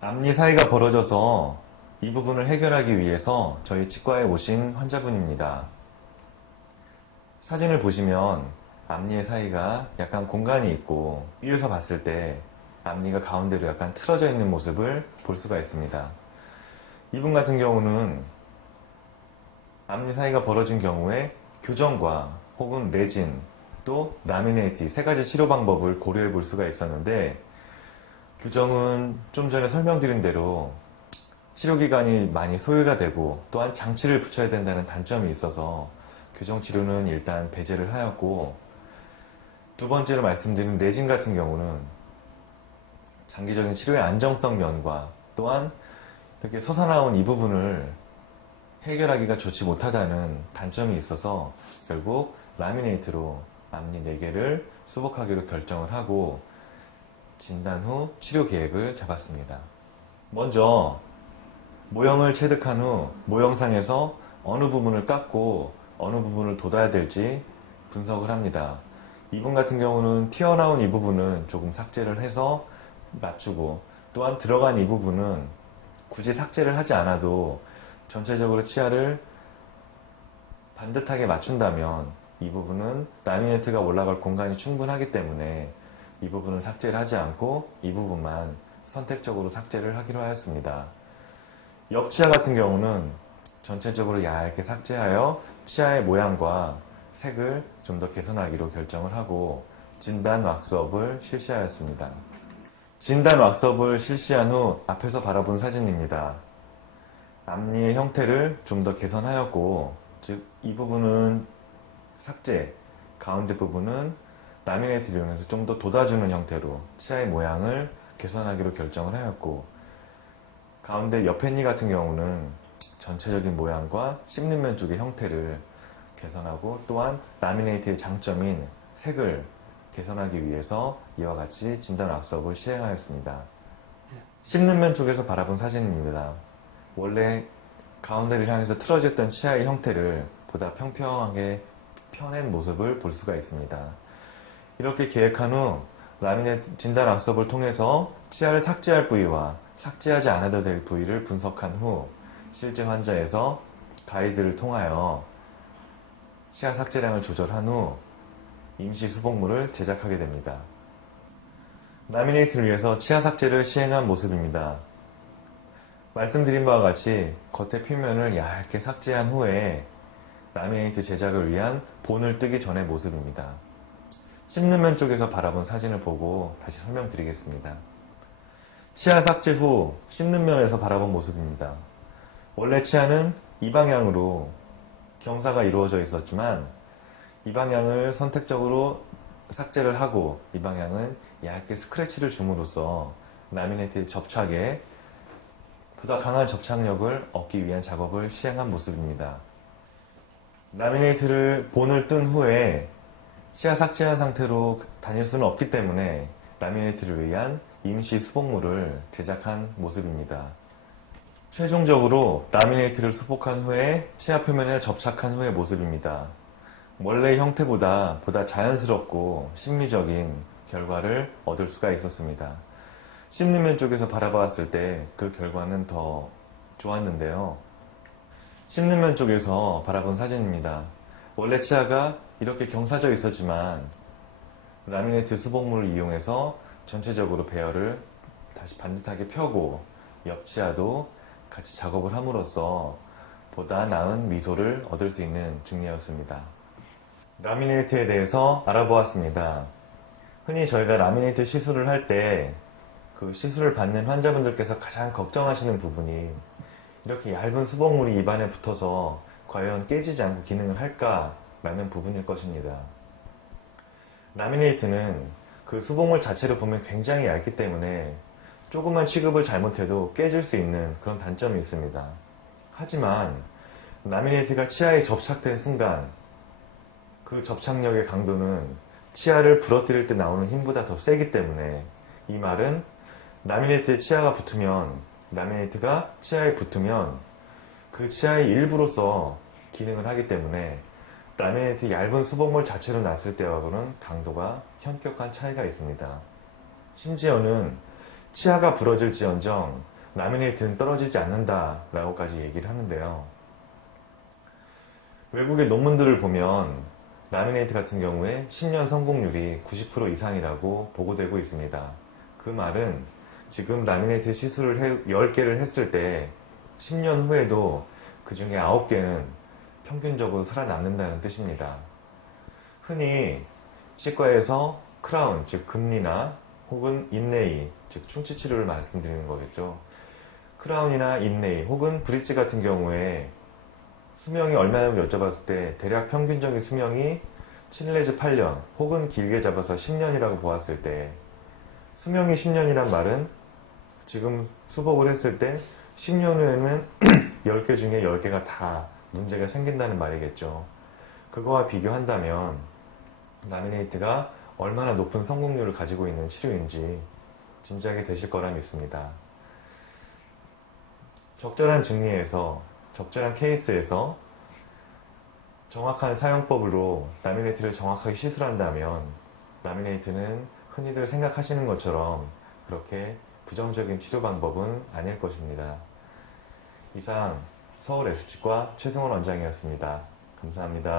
앞니 사이가 벌어져서 이 부분을 해결하기 위해서 저희 치과에 오신 환자분입니다. 사진을 보시면 앞니의 사이가 약간 공간이 있고 위에서 봤을 때 앞니가 가운데로 약간 틀어져 있는 모습을 볼 수가 있습니다. 이분 같은 경우는 앞니 사이가 벌어진 경우에 교정과 혹은 레진 또 라미네이트 세 가지 치료 방법을 고려해 볼 수가 있었는데, 교정은 좀 전에 설명드린 대로 치료기간이 많이 소요가 되고 또한 장치를 붙여야 된다는 단점이 있어서 교정 치료는 일단 배제를 하였고, 두 번째로 말씀드린 레진 같은 경우는 장기적인 치료의 안정성 면과 또한 이렇게 솟아나온 이 부분을 해결하기가 좋지 못하다는 단점이 있어서 결국 라미네이트로 앞니 4개를 수복하기로 결정을 하고 진단 후 치료 계획을 잡았습니다. 먼저 모형을 체득한 후 모형상에서 어느 부분을 깎고 어느 부분을 돋아야 될지 분석을 합니다. 이분 같은 경우는 튀어나온 이 부분은 조금 삭제를 해서 맞추고, 또한 들어간 이 부분은 굳이 삭제를 하지 않아도 전체적으로 치아를 반듯하게 맞춘다면 이 부분은 라미네이트가 올라갈 공간이 충분하기 때문에 이 부분은 삭제를 하지 않고 이 부분만 선택적으로 삭제를 하기로 하였습니다. 역치아 같은 경우는 전체적으로 얇게 삭제하여 치아의 모양과 색을 좀 더 개선하기로 결정을 하고 진단 왁스업을 실시하였습니다. 진단 왁스업을 실시한 후 앞에서 바라본 사진입니다. 앞니의 형태를 좀 더 개선하였고, 즉 이 부분은 삭제, 가운데 부분은 라미네이트를 이용해서 좀 더 돋아주는 형태로 치아의 모양을 개선하기로 결정을 하였고, 가운데 옆에니 같은 경우는 전체적인 모양과 씹는 면 쪽의 형태를 개선하고 또한 라미네이트의 장점인 색을 개선하기 위해서 이와 같이 진단 왁스업을 시행하였습니다. 씹는 면 쪽에서 바라본 사진입니다. 원래 가운데를 향해서 틀어져 있던 치아의 형태를 보다 평평하게 펴낸 모습을 볼 수가 있습니다. 이렇게 계획한 후 라미네이트 진단 왁스업을 통해서 치아를 삭제할 부위와 삭제하지 않아도 될 부위를 분석한 후 실제 환자에서 가이드를 통하여 치아 삭제량을 조절한 후 임시 수복물을 제작하게 됩니다. 라미네이트를 위해서 치아 삭제를 시행한 모습입니다. 말씀드린 바와 같이 겉의 표면을 얇게 삭제한 후에 라미네이트 제작을 위한 본을 뜨기 전의 모습입니다. 씹는 면 쪽에서 바라본 사진을 보고 다시 설명드리겠습니다. 치아 삭제 후 씹는 면에서 바라본 모습입니다. 원래 치아는 이 방향으로 경사가 이루어져 있었지만 이 방향을 선택적으로 삭제를 하고 이 방향은 얇게 스크래치를 줌으로써 라미네이트의 접착에 보다 강한 접착력을 얻기 위한 작업을 시행한 모습입니다. 라미네이트를 본을 뜬 후에 치아 삭제한 상태로 다닐 수는 없기 때문에 라미네이트를 위한 임시 수복물을 제작한 모습입니다. 최종적으로 라미네이트를 수복한 후에 치아 표면에 접착한 후의 모습입니다. 원래 형태보다 보다 자연스럽고 심미적인 결과를 얻을 수가 있었습니다. 씹는 면 쪽에서 바라봤을 때 그 결과는 더 좋았는데요. 씹는 면 쪽에서 바라본 사진입니다. 원래 치아가 이렇게 경사져 있었지만 라미네이트 수복물을 이용해서 전체적으로 배열을 다시 반듯하게 펴고 옆치아도 같이 작업을 함으로써 보다 나은 미소를 얻을 수 있는 중이었습니다. 라미네이트에 대해서 알아보았습니다. 흔히 저희가 라미네이트 시술을 할 때 그 시술을 받는 환자분들께서 가장 걱정하시는 부분이 이렇게 얇은 수복물이 입안에 붙어서 과연 깨지지 않고 기능을 할까라는 부분일 것입니다. 라미네이트는 그 수복물 자체를 보면 굉장히 얇기 때문에 조금만 취급을 잘못해도 깨질 수 있는 그런 단점이 있습니다. 하지만 라미네이트가 치아에 접착된 순간 그 접착력의 강도는 치아를 부러뜨릴 때 나오는 힘보다 더 세기 때문에, 이 말은 라미네이트에 치아가 붙으면, 라미네이트가 치아에 붙으면 그 치아의 일부로서 기능을 하기 때문에 라미네이트 얇은 수복물 자체로 놨을 때하고는 강도가 현격한 차이가 있습니다. 심지어는 치아가 부러질지언정 라미네이트는 떨어지지 않는다 라고까지 얘기를 하는데요. 외국의 논문들을 보면 라미네이트 같은 경우에 10년 성공률이 90% 이상이라고 보고되고 있습니다. 그 말은 지금 라미네이트 시술을 10개를 했을 때 10년 후에도 그 중에 9개는 평균적으로 살아남는다는 뜻입니다. 흔히 치과에서 크라운, 즉 금리나 혹은 인레이, 즉 충치 치료를 말씀드리는 거겠죠. 크라운이나 인레이 혹은 브릿지 같은 경우에 수명이 얼마냐고 여쭤봤을 때 대략 평균적인 수명이 7 내지 8년 혹은 길게 잡아서 10년이라고 보았을 때, 수명이 10년이란 말은 지금 수복을 했을 때 10년 후에는 10개 중에 10개가 다 문제가 생긴다는 말이겠죠. 그거와 비교한다면 라미네이트가 얼마나 높은 성공률을 가지고 있는 치료인지 짐작이 되실 거라 믿습니다. 적절한 증리에서, 적절한 케이스에서 정확한 사용법으로 라미네이트를 정확하게 시술한다면 라미네이트는 흔히들 생각하시는 것처럼 그렇게 부정적인 치료 방법은 아닐 것입니다. 이상 서울FC과 최승원 원장이었습니다. 감사합니다.